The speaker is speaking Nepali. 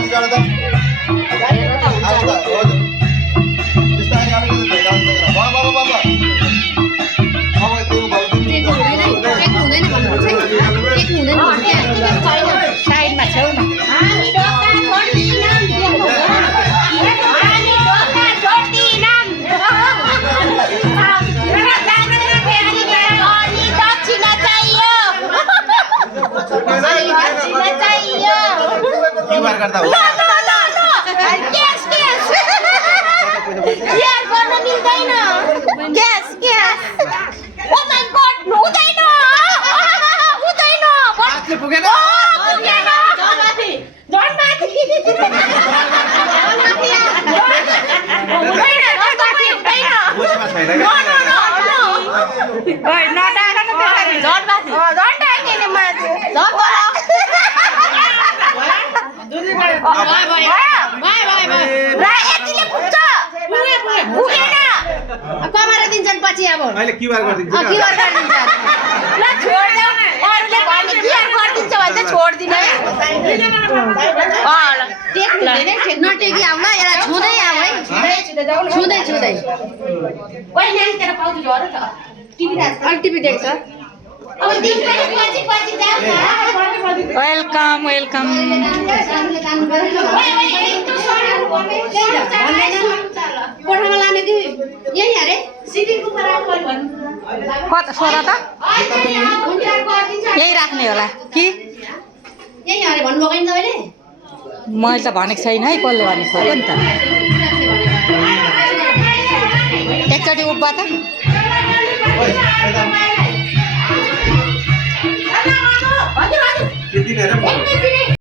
माथि गएर त आउँछ हो बिस्तारै गाडी बाबा बाबा अब त्यो टेक्नु हुँदैन भन्नुपर्छ है टेक्नु हुँदैन साइडमा छेउमा हामी ढोका छोड्दिनौँ हामी ढोका छोड्दिनौँ अनि दक्षिणा चाहियो के बार गर्दा हो ग्यास ग्यास यार गर्न मिल्दैन gas gas oh my god हुँदैन हुँदैन हातले पुगेन पुगेन झन्माथि झन्माथि हुँदैन झन्माथि हुँदैन बुझ्मा छैन ओइ नडान न त्यसरी झन्माथि झन्डाइने नि माथि झन् कमाएर दिन्छन् पछि अब अहिले क्युआर गरिदिन्छ क्युआर गरिदिन्छ ल छोड्देऊ अरूले भन्ने क्युआर गरिदिन्छ भने चाहिँ छोड्दिनु है नटेकी आउन यसलाई छुँदै आऊ है छुँदै छुँदै ओइ नानी तेरो पाउजु झरो छ टिभी राख्छ अलि टिभी देख्छ अब दिन पनि पछि पछि जाऊ न वेलकम वेलकम कोठामा लाने कि यही अरे सिटिङको पर आएको भन्नु कता सोधा त यही राख्ने होला कि यही अरे भन्नु भएन तपाईँले मैले त भनेको छैन है कसले भनेको हो नि त एकचोटि उभ्वा त